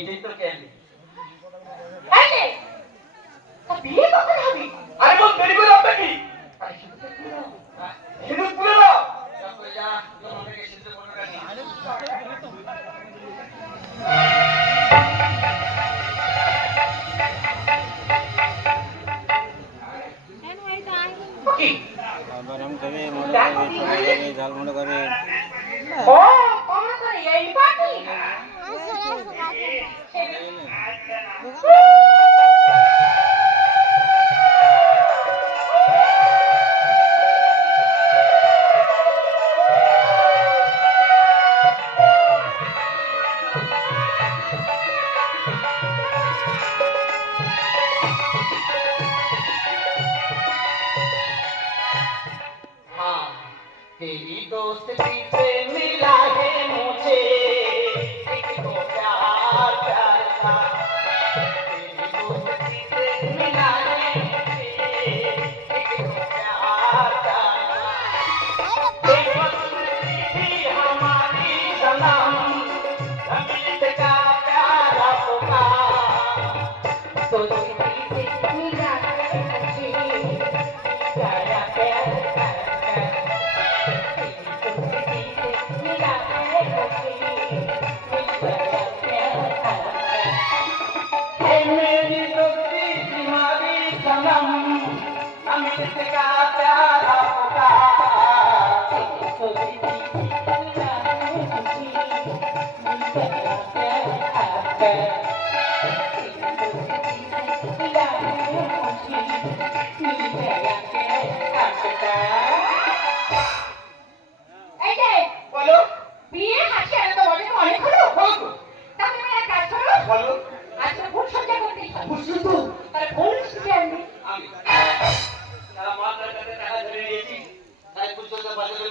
এইটাই তো ক্যান্ডি। এই নে, তা বিয়ে কখন হবে? আরে বল দেরি করে হবে কি? আরে শুধু তো তুই না। সিঁদুর তুলে দাও। যা কই যা, তোর আমাকে সিদ্ধ করে রাখি। কি? গরম করে মুড়ো করে ছোলা করে ঝাল মুড়ো করে ও, কমলা করে এই পার্টি? हाँ, तेरी दोस्ती से मिला है मुझे एक तो प्यार प्यार का। तेरी दोस्ती से मिला है मुझे एक तो प्यार प्यार का। एक बंदी थी हमारी सनम, अमित का प्यारा पुकार। दोस्ती से मिला है मुझे प्यारा प्यार का। मेरी दोस्ती तुम्हारी सनम, अमित का प्यारा पुकार। এই যে, বলো বিয়ে হাসি আর তো বলে অনেক হলো। বলো তাহলে তুমি এক কাজ করো, বলো আজকে ফুল সজ্জা করতেই হবে। বুঝলি তো তাহলে ফুল সজ্জা আনবে। আমি তারা মাথার কাছে টাকা ধরে নিয়েছি, তাই পুজোতে বাজারে